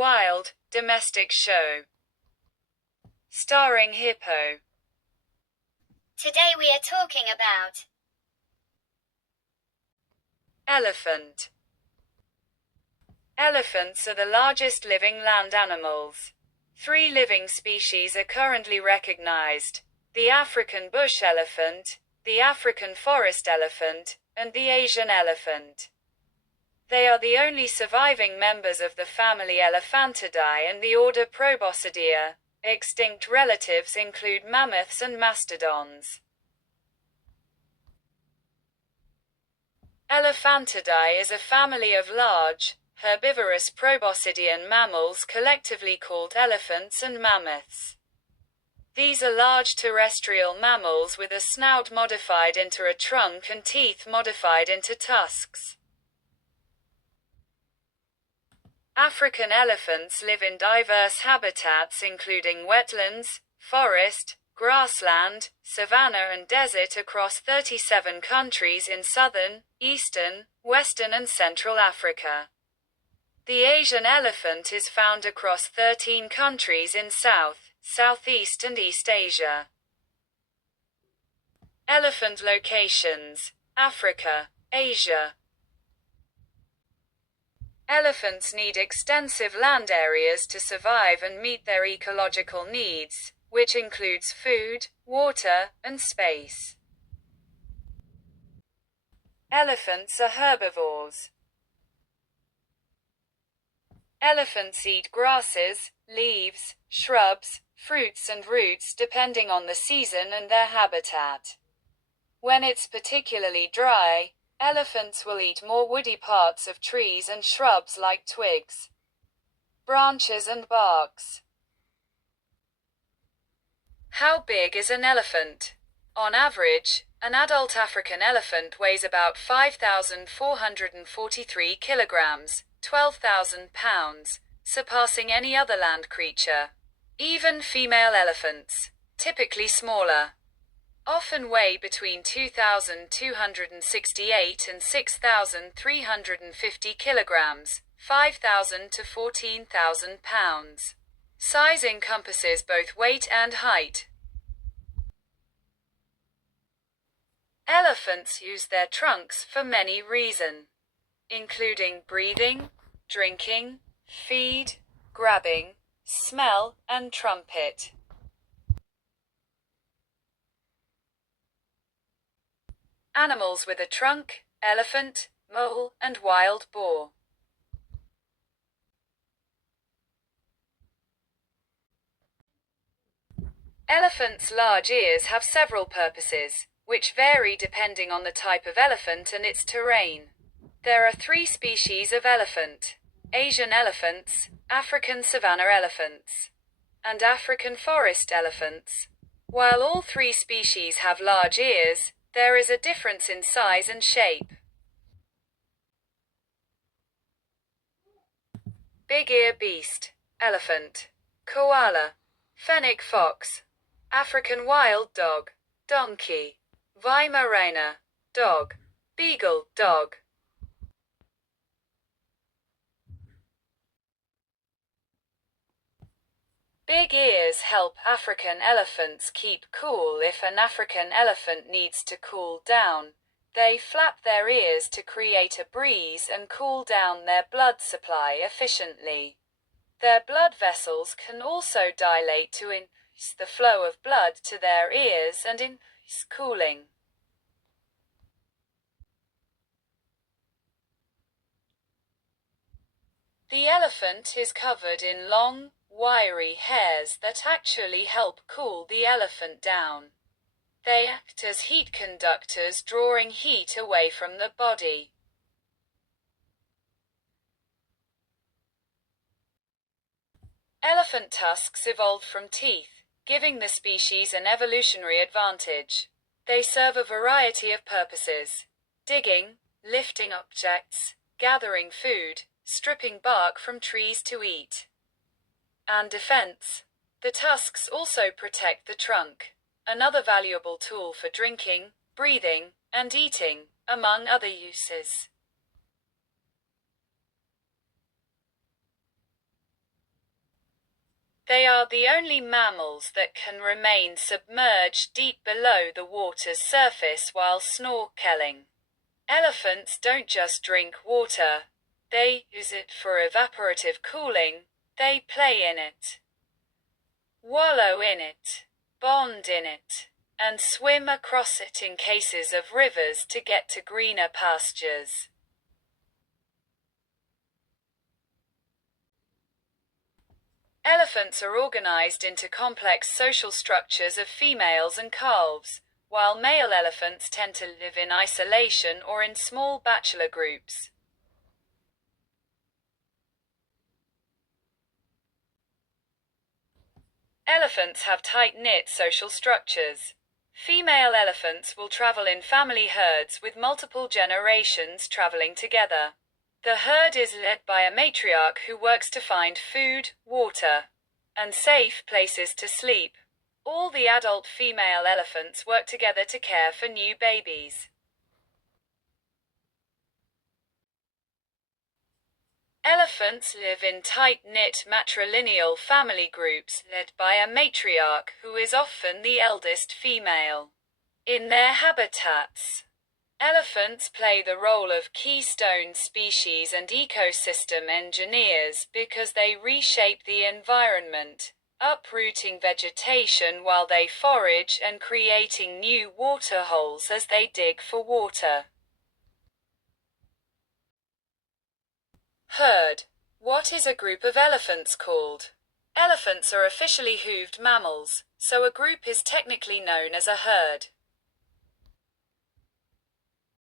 wild, domestic show. Starring hippo. Today we are talking about Elephant. Elephants are the largest living land animals. 3 living species are currently recognized: the African bush elephant, the African forest elephant, and the Asian elephant. They are the only surviving members of the family Elephantidae and the order Proboscidea. Extinct relatives include mammoths and mastodons. Elephantidae is a family of large, herbivorous proboscidean mammals collectively called elephants and mammoths. These are large terrestrial mammals with a snout modified into a trunk and teeth modified into tusks. African elephants live in diverse habitats including wetlands, forest, grassland, savanna and desert across 37 countries in southern, eastern, western and central Africa. The Asian elephant is found across 13 countries in South, Southeast and East Asia. Elephant locations: Africa, Asia. Elephants need extensive land areas to survive and meet their ecological needs, which includes food, water, and space. Elephants are herbivores. Elephants eat grasses, leaves, shrubs, fruits and roots depending on the season and their habitat. When it's particularly dry, elephants will eat more woody parts of trees and shrubs like twigs, branches and barks. How big is an elephant? On average, an adult African elephant weighs about 5,443 kilograms, 12,000 pounds, surpassing any other land creature. Even female elephants, typically smaller, often weigh between 2,268 and 6,350 kilograms, 5,000 to 14,000 pounds. Size encompasses both weight and height. Elephants use their trunks for many reasons, including breathing, drinking, feed, grabbing, smell, and trumpet. Animals with a trunk: elephant, mole, and wild boar. Elephants' large ears have several purposes, which vary depending on the type of elephant and its terrain. There are 3 species of elephant: Asian elephants, African savanna elephants, and African forest elephants. While all 3 species have large ears, there is a difference in size and shape. Big ear beast: elephant, koala, fennec fox, African wild dog, donkey, Weimaraner, dog, beagle, dog. Big ears help African elephants keep cool. If an African elephant needs to cool down, they flap their ears to create a breeze and cool down their blood supply efficiently. Their blood vessels can also dilate to increase the flow of blood to their ears and increase cooling. The elephant is covered in long, wiry hairs that actually help cool the elephant down. They act as heat conductors, drawing heat away from the body. Elephant tusks evolved from teeth, giving the species an evolutionary advantage. They serve a variety of purposes: digging, lifting objects, gathering food, stripping bark from trees to eat, and defense. The tusks also protect the trunk, another valuable tool for drinking, breathing, and eating, among other uses. They are the only mammals that can remain submerged deep below the water's surface while snorkeling. Elephants don't just drink water. They use it for evaporative cooling. They play in it, wallow in it, bond in it, and swim across it in cases of rivers to get to greener pastures. Elephants are organized into complex social structures of females and calves, while male elephants tend to live in isolation or in small bachelor groups. Elephants have tight-knit social structures. Female elephants will travel in family herds with multiple generations traveling together. The herd is led by a matriarch who works to find food, water, and safe places to sleep. All the adult female elephants work together to care for new babies. Elephants live in tight-knit matrilineal family groups led by a matriarch who is often the eldest female. In their habitats, elephants play the role of keystone species and ecosystem engineers because they reshape the environment, uprooting vegetation while they forage and creating new water holes as they dig for water. Herd. What is a group of elephants called? Elephants are officially hooved mammals, so a group is technically known as a herd.